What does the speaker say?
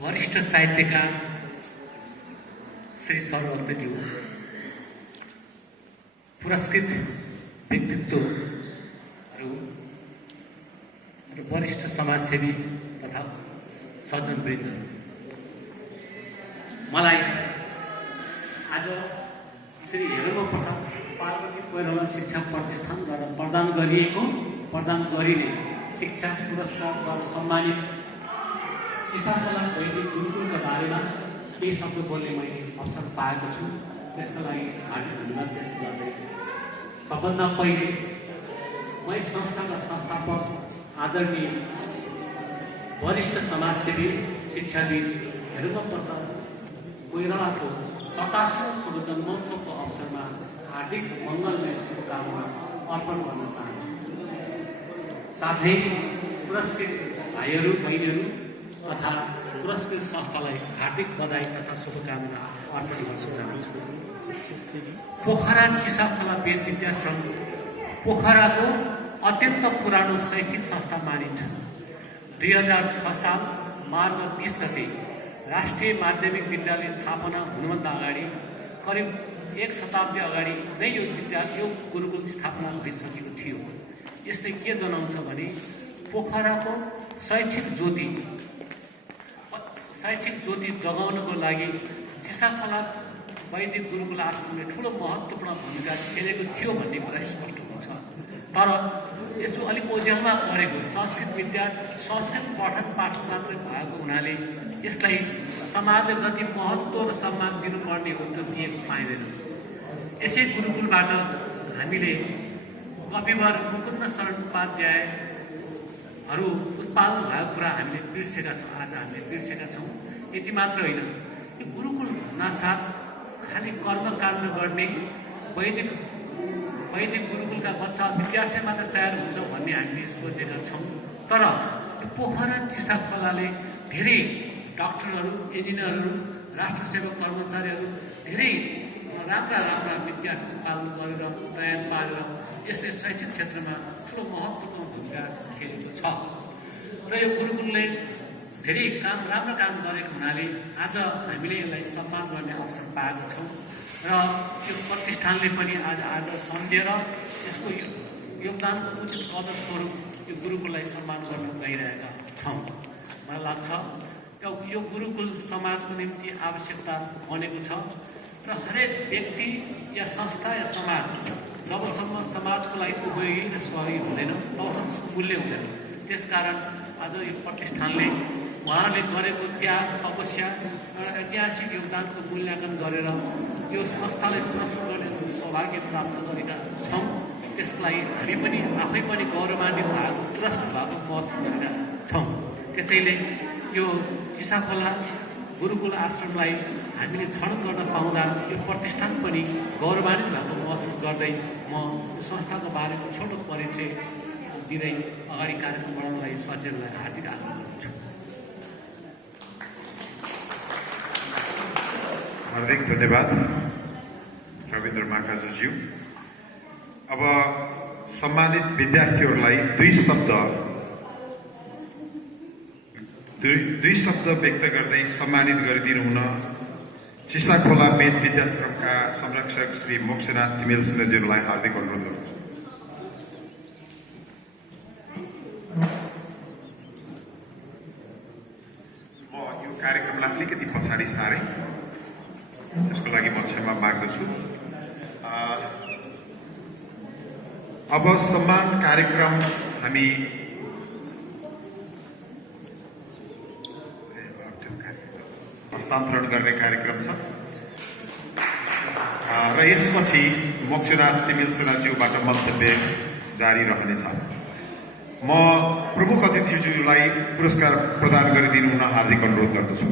वरिष्ठ साहित्यकार श्री सर्वभक्तज्यू, पुरस्कृत व्यक्तित्वहरू र वरिष्ठ समाजसेवी तथा सज्जनवृन्द, मलाई आज श्री हेरम प्रसाद पार्वती कोइराला शिक्षा प्रतिष्ठानद्वारा प्रदान गरिने शिक्षा पुरस्कारद्वारा सम्मानित चिसाखोला वैदिक गुरुकुलका बारेमा केही शब्द बोल्ने मैले अवसर पाएको छु। त्यसका लागि हार्दिक धन्यवाद व्यक्त गर्दै सबभन्दा पहिले म यस संस्थाका संस्थापक आदरणीय वरिष्ठ समाजसेवी शिक्षाविद हेरम प्रसाद कोइरालाको 27औं शुभ जन्मोत्सवको अवसरमा हार्दिक मङ्गलमय शुभकामना अर्पण गर्न चाहन्छु। साथै पुरस्कृत भाइहरू बहिनीहरू तथा पुरस्कृत संस्थालाई हार्दिक बधाई तथा शुभकामना अर्पण गर्न चाहन्छु। पोखरा चिसाखोला वेद विद्याश्रम पोखराको अत्यन्त पुरानो शैक्षिक संस्था मानिन्छ। 2006 साल मार्च 20 गते राष्ट्रिय माध्यमिक विद्यालय स्थापना हुनुभन्दा अगाडि करिब 1 शताब्दी अगाडि नै यो गुरुकुल स्थापना भइसकेको थियो। यसले के जनाउँछ भने पोखराको शैक्षिक ज्योति जगाउनको लागि चिसाखोला वैदिक गुरुकुल आश्रमले ठुलो महत्त्वपूर्ण भूमिका खेलेको थियो भन्ने कुरा स्पष्ट हुन्छ। तर यसो अलिक ओझेलमा परेको संस्कृत पठन पाठन मात्रै भएको हुनाले यसलाई समाजले जति महत्त्व र सम्मान दिनुपर्ने हो त्यो दिएको पाइँदैन। यसै गुरुकुलबाट हामीले कविवर मुकुन्द शरण उपाध्यायहरू उत्पादन भएको कुरा हामीले बिर्सेका छौँ। आज हामीले बिर्सेका छौँ। यति मात्र होइन, यो गुरुकुल हुनासाथ खालि कर्मकाण्ड गर्ने वैदिक गुरुकुलका बच्चा विद्यार्थी मात्र तयार हुन्छ भन्ने हामीले सोचेका छौँ। तर यो पोखरा चिसाखोलाले धेरै डाक्टरहरू, इन्जिनियरहरू, राष्ट्र सेवक कर्मचारीहरू, धेरै राम्रा विद्यार्थी उत्पादन गरेर तयार पारेर यसले शैक्षिक क्षेत्रमा ठुलो महत्त्वपूर्ण भूमिका खेलेको छ। र यो गुरुकुलले धेरै राम्रो काम गरेको हुनाले आज हामीले यसलाई सम्मान गर्ने अवसर पाएका छौँ। र यो प्रतिष्ठानले पनि आज सम्झेर यसको योगदानको उचित कदर स्वरूप यो गुरुकुललाई सम्मान गर्न गइरहेका छौँ। मलाई लाग्छ यो गुरुकुल समाजको निम्ति आवश्यकता बनेको छ। र हरेक व्यक्ति या संस्था या समाज जबसम्म समाजको लागि उपयोगी र सहयोगी हुँदैन तबसम्म यसको मूल्य हुँदैन। त्यसकारण आज यो प्रतिष्ठानले उहाँहरूले गरेको त्याग, तपस्या र ऐतिहासिक योगदानको मूल्याङ्कन गरेर यो संस्थालाई पुरस्कृत गर्ने सौभाग्य प्राप्त गरेका छौँ। त्यसलाई हामी पनि आफै पनि गौरवान्वित भएको, पुरस्कृत भएको महसुस गरेका छौँ। त्यसैले यो चिसाखोला गुरुकुल आश्रमलाई हामीले छनौट गर्न पाउँदा यो प्रतिष्ठान पनि गौरवान्वित भएको महसुस गर्दै म यो संस्थाको बारेमा छोटो परिचय दिँदै अगाडि कार्यक्रम बढाउनलाई सचेतलाई हार्दिक आग्रह गर्छु। हार्दिक धन्यवाद रविन्द्र माकाजुज्यू। अब सम्मानित विद्यार्थीहरूलाई दुई शब्द व्यक्त गर्दै सम्मानित गरिदिनु हुन चिसाखोला वेद विद्याश्रमका संरक्षक श्री मोक्षनाथ तिमेल सिन्हाज्यूलाई हार्दिक अनुरोध गर्छु। म यो कार्यक्रमलाई अलिकति पछाडि सारेँ, त्यसको लागि म क्षमा माग्दछु। अब सम्मान कार्यक्रम हामी हस्तान्तरण गर्ने कार्यक्रम छ र यसपछि मोक्षनाथ तिमेल सिन्हाज्यूबाट मन्तव्य जारी रहनेछ। म प्रमुख अतिथिज्यूलाई पुरस्कार प्रदान गरिदिनु हुन हार्दिक अनुरोध गर्दछु।